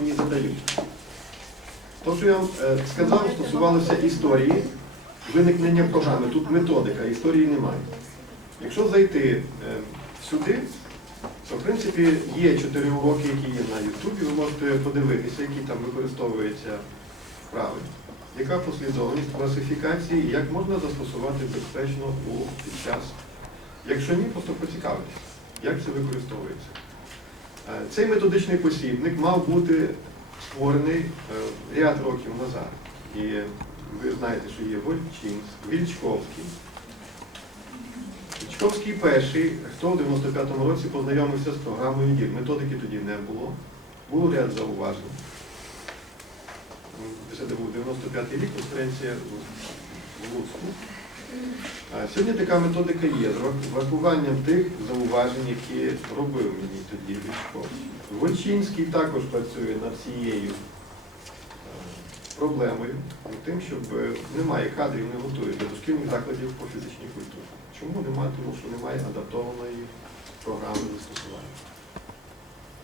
мені задають. То, що я вам е, сказав, стосувалося історії, виникнення програми. Тут методика, історії немає. Якщо зайти е, сюди, то в принципі є чотири уроки, які є на Ютубі, ви можете подивитися, які там використовуються вправи. Яка послідовність класифікації, як можна застосувати безпечно у під час. Якщо ні, просто поцікавитися, як це використовується. Е, Цей методичний посібник мав бути створений е, ряд років назад. І ви знаєте, що є Вольчинськ, Вільчковський. Вільчковський перший, хто в 95-му році познайомився з програмою ДІР. Методики тоді не було. Був ряд зауважень. Це був 95-й рік, конференція в Луцьку. Сьогодні така методика є, з врахуванням тих зауважень, які робив мені тоді Вічковський. Вольчинський також працює над цією е, проблемою, над тим, щоб е, немає кадрів, не готують для дошкільних закладів по фізичній культурі. Чому немає? Тому що немає адаптованої програми застосування.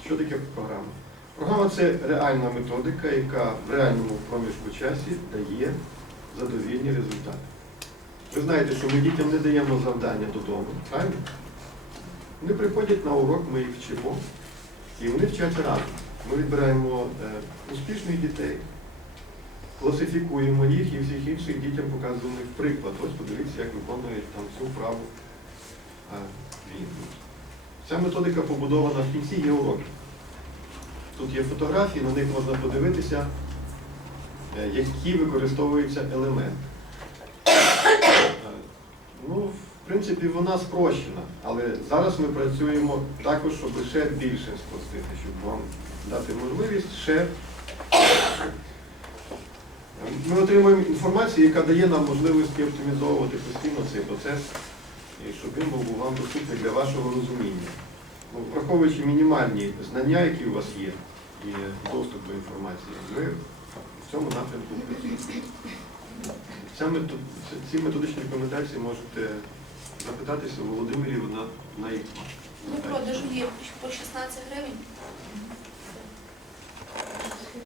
Що таке програма? Програма це реальна методика, яка в реальному проміжку часі дає задовільні результати. Ви знаєте, що ми дітям не даємо завдання додому, правильно? Вони приходять на урок, ми їх вчимо, і вони вчаться разом. Ми відбираємо е, успішних дітей, класифікуємо їх і всіх інших дітям показуємо їх приклад. Ось подивіться, як виконують там цю вправу е, він. Ця методика побудована в кінці є уроки. Тут є фотографії, на них можна подивитися, е, які використовуються елементи. Ну, в принципі, вона спрощена, але зараз ми працюємо також, щоб ще більше спростити, щоб вам дати можливість ще. Ми отримуємо інформацію, яка дає нам можливості оптимізовувати постійно цей процес, і щоб він був вам доступний для вашого розуміння. Ну, враховуючи мінімальні знання, які у вас є, і доступ до інформації, ми в цьому напрямку працюємо. Ці методичні рекомендації можете запитатися у Володимирів на, на їх. Ну, продажу є по 16 гривень.